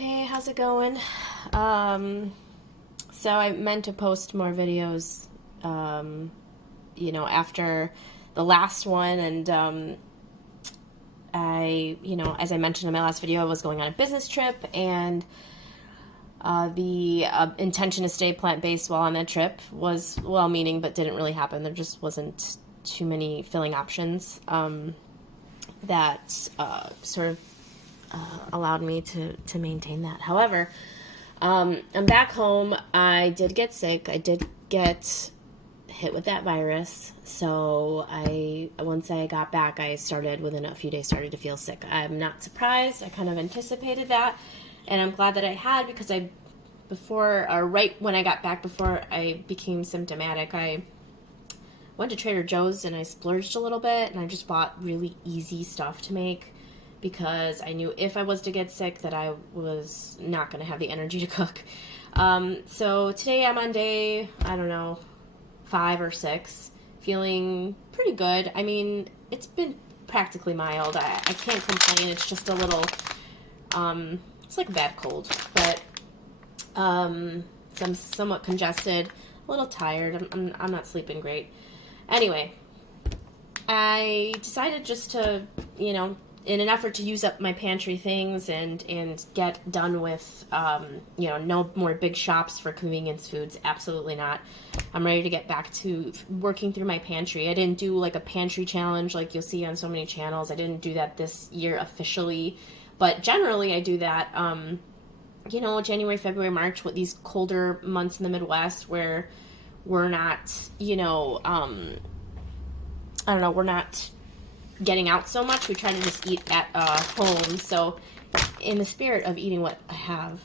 Hey, how's it going? So I meant to post more videos, after the last one, and as I mentioned in my last video, I was going on a business trip, and the intention to stay plant-based while on that trip was well-meaning, but didn't really happen. There just wasn't too many filling options that sort of allowed me to maintain that. However, I'm back home. I did get sick. I did get hit with that virus. So once I got back, I started within a few days started to feel sick. I'm not surprised. I kind of anticipated that, and I'm glad that I had, because right when I got back, before I became symptomatic, I went to Trader Joe's and I splurged a little bit, and I just bought really easy stuff to make, because I knew if I was to get sick that I was not going to have the energy to cook. So today I'm on day, 5 or 6, feeling pretty good. I mean, it's been practically mild. I can't complain. It's just a little, it's like a bad cold, but I'm somewhat congested, a little tired. I'm not sleeping great. Anyway, I decided just to, in an effort to use up my pantry things and get done with, no more big shops for convenience foods. Absolutely not. I'm ready to get back to working through my pantry. I didn't do like a pantry challenge like you'll see on so many channels. I didn't do that this year officially, but generally I do that, January, February, March, with these colder months in the Midwest where we're not, we're not getting out so much. We try to just eat at home. So in the spirit of eating what I have,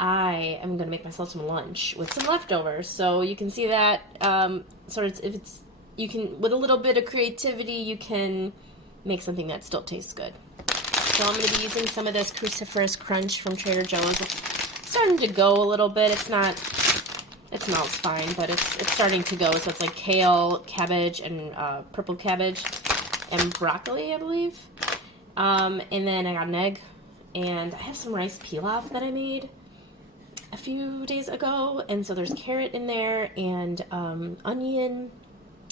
I am going to make myself some lunch with some leftovers. So you can see that with a little bit of creativity, you can make something that still tastes good. So I'm going to be using some of this Cruciferous Crunch from Trader Joe's. It's starting to go a little bit. It smells fine, but it's starting to go. So it's like kale, cabbage, and purple cabbage, and broccoli, I believe. And then I got an egg, and I have some rice pilaf that I made a few days ago, and so there's carrot in there, and onion,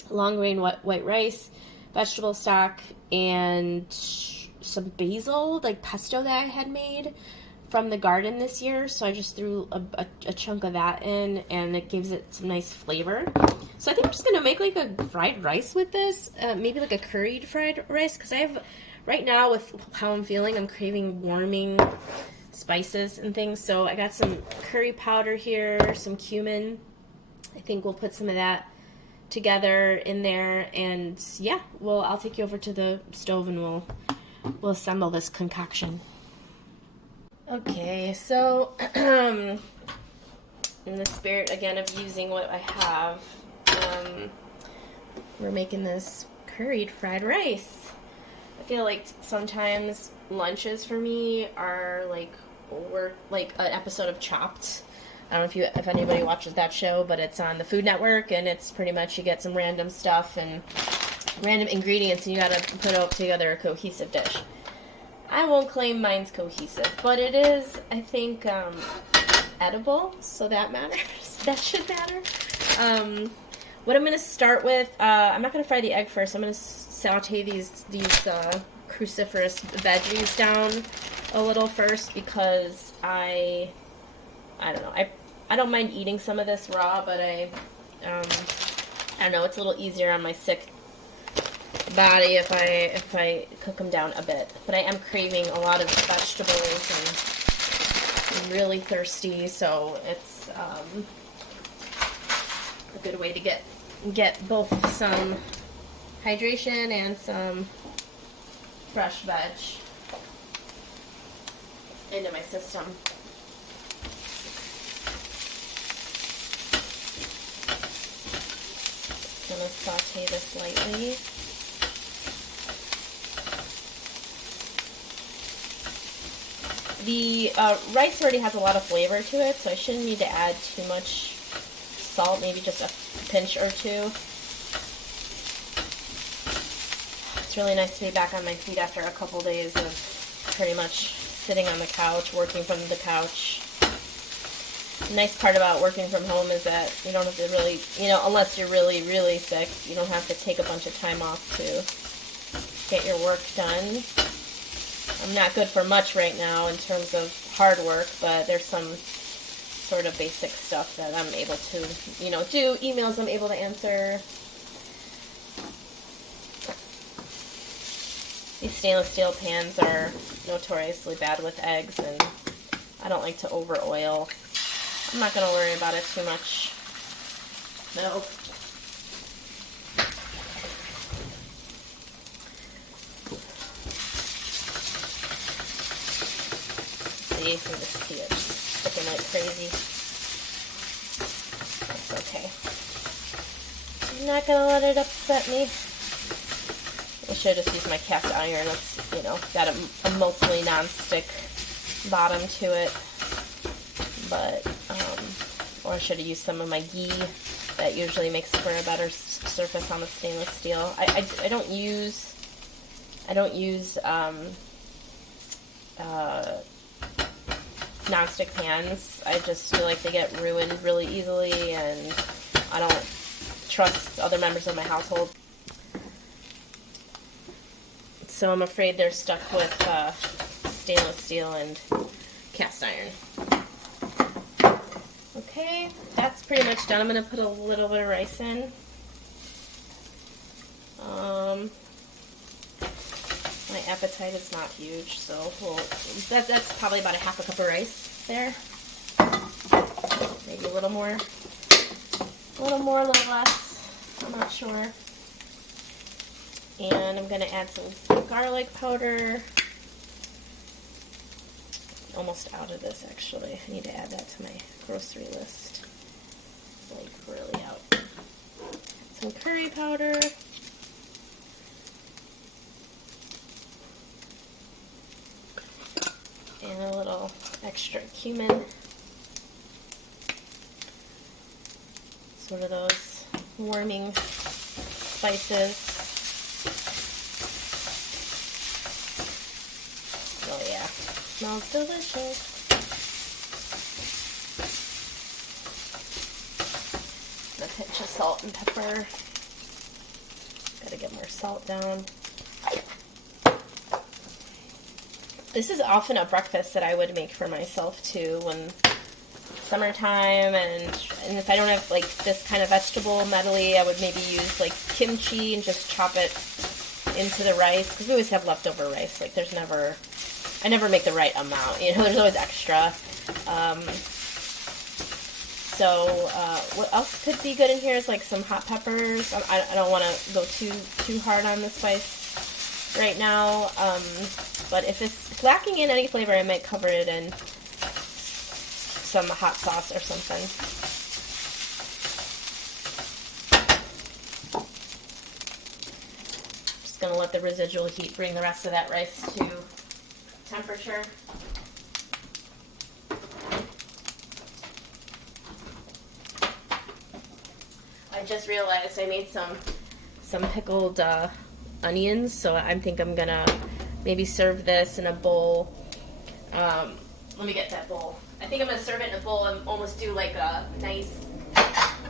long grain white rice, vegetable stock, and some basil, like pesto that I had made from the garden this year. So I just threw a chunk of that in, and it gives it some nice flavor. So I think I'm just gonna make like a fried rice with this, maybe like a curried fried rice, because I have, right now with how I'm feeling, I'm craving warming spices and things. So I got some curry powder here, some cumin. I think we'll put some of that together in there, and yeah, I'll take you over to the stove and we'll assemble this concoction. Okay, so in the spirit again of using what I have, we're making this curried fried rice. I feel like sometimes lunches for me are like an episode of Chopped. I don't know if anybody watches that show, but it's on the Food Network, and it's pretty much you get some random stuff and random ingredients, and you gotta put together a cohesive dish. I won't claim mine's cohesive, but it is, I think, edible, so that matters. That should matter. What I'm going to start with, I'm not going to fry the egg first. I'm going to saute these cruciferous veggies down a little first, because I don't know. I don't mind eating some of this raw, but I don't know. It's a little easier on my sick body if I cook them down a bit. But I am craving a lot of vegetables, and I'm really thirsty, so it's a good way to get both some hydration and some fresh veg into my system. I'm going to saute this lightly. The rice already has a lot of flavor to it, so I shouldn't need to add too much salt, maybe just a pinch or two. It's really nice to be back on my feet after a couple days of pretty much sitting on the couch, working from the couch. The nice part about working from home is that you don't have to really, unless you're really, really sick, you don't have to take a bunch of time off to get your work done. I'm not good for much right now in terms of hard work, but there's some sort of basic stuff that I'm able to, do. Emails I'm able to answer. These stainless steel pans are notoriously bad with eggs, and I don't like to over oil. I'm not going to worry about it too much. Nope. See, you can just see it sticking like crazy. That's okay. I'm not going to let it upset me. I should have just used my cast iron. That's, got a mostly non-stick bottom to it. But, or I should have used some of my ghee. That usually makes for a better surface on the stainless steel. I don't use non-stick pans. I just feel like they get ruined really easily, and I don't trust other members of my household. So I'm afraid they're stuck with stainless steel and cast iron. Okay, that's pretty much done. I'm going to put a little bit of rice in. My appetite is not huge, so that's probably about a half a cup of rice there. Maybe a little more, a little less. I'm not sure. And I'm going to add some garlic powder. Almost out of this, actually. I need to add that to my grocery list. It's like really out. Some curry powder. And a little extra cumin. Sort of those warming spices. Oh yeah, smells delicious. And a pinch of salt and pepper. Gotta get more salt down. This is often a breakfast that I would make for myself too when summertime, and if I don't have like this kind of vegetable medley, I would maybe use like kimchi and just chop it into the rice, because we always have leftover rice. Like I never make the right amount, there's always extra. What else could be good in here is like some hot peppers. I don't want to go too hard on the spice right now, but if it's lacking in any flavor, I might cover it in some hot sauce or something. Just gonna let the residual heat bring the rest of that rice to temperature. I just realized I made some pickled onions, so I think I'm gonna maybe serve this in a bowl. Let me get that bowl. I think I'm gonna serve it in a bowl and almost do like a nice, I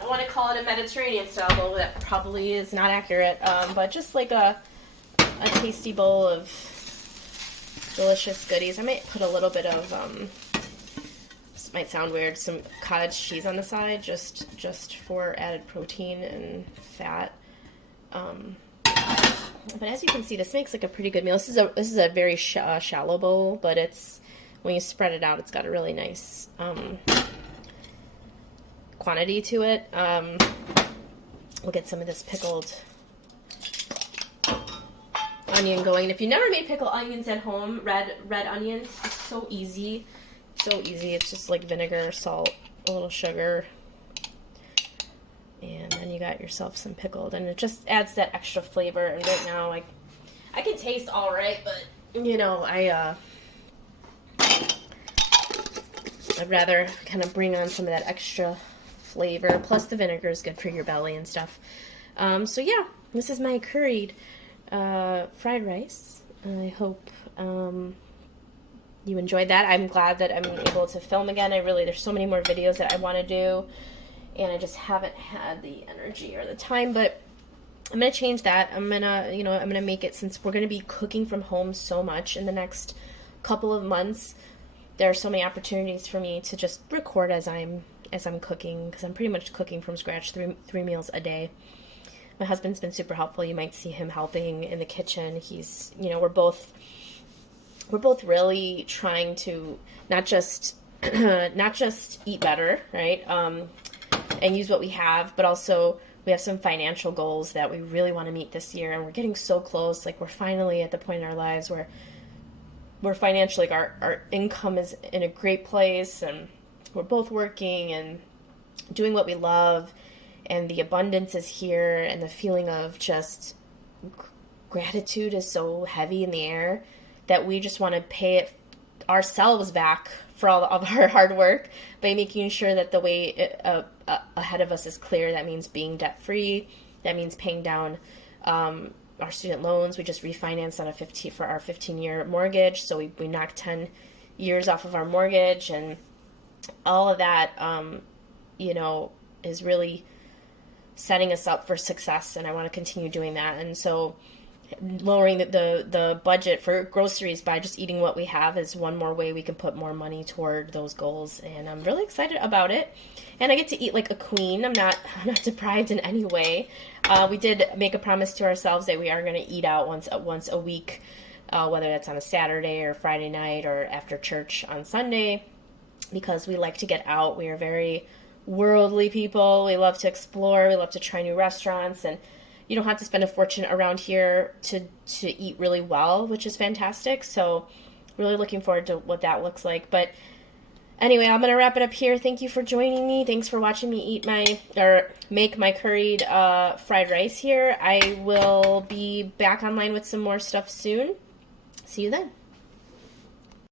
don't want to call it a Mediterranean style bowl, that probably is not accurate, but just like a tasty bowl of delicious goodies. I might put a little bit of, this might sound weird, some cottage cheese on the side, just for added protein and fat. But as you can see, this makes like a pretty good meal. This is a very shallow bowl, but when you spread it out, it's got a really nice quantity to it. We'll get some of this pickled onion going. If you never made pickled onions at home, red onions, it's so easy. So easy. It's just like vinegar, salt, a little sugar, and then you got yourself some pickled, and it just adds that extra flavor. And right now, I can taste all right, but I'd rather kind of bring on some of that extra flavor. Plus, the vinegar is good for your belly and stuff. So yeah, this is my curried fried rice. I hope you enjoyed that. I'm glad that I'm able to film again. There's so many more videos that I want to do, and I just haven't had the energy or the time, but I'm going to change that. I'm going to make it, since we're going to be cooking from home so much in the next couple of months. There are so many opportunities for me to just record as I'm cooking, because I'm pretty much cooking from scratch, three meals a day. My husband's been super helpful. You might see him helping in the kitchen. He's, we're both really trying to not just eat better, right? And use what we have, but also we have some financial goals that we really want to meet this year, and we're getting so close. Like, we're finally at the point in our lives where we're financially, like, our income is in a great place, and we're both working and doing what we love, and the abundance is here, and the feeling of just gratitude is so heavy in the air that we just want to pay it ourselves back for all of our hard work by making sure that the way ahead of us is clear. That means being debt free. That means paying down our student loans. We just refinanced on for our 15-year mortgage, so we knocked 10 years off of our mortgage, and all of that is really setting us up for success, and I want to continue doing that. And so lowering the budget for groceries by just eating what we have is one more way we can put more money toward those goals, and I'm really excited about it. And I get to eat like a queen. I'm not deprived in any way. We did make a promise to ourselves that we are going to eat out once a week, whether that's on a Saturday or Friday night or after church on Sunday, because we like to get out. We are very worldly people. We love to explore. We love to try new restaurants, and you don't have to spend a fortune around here to eat really well, which is fantastic. So really looking forward to what that looks like. But anyway, I'm going to wrap it up here. Thank you for joining me. Thanks for watching me make my curried fried rice here. I will be back online with some more stuff soon. See you then.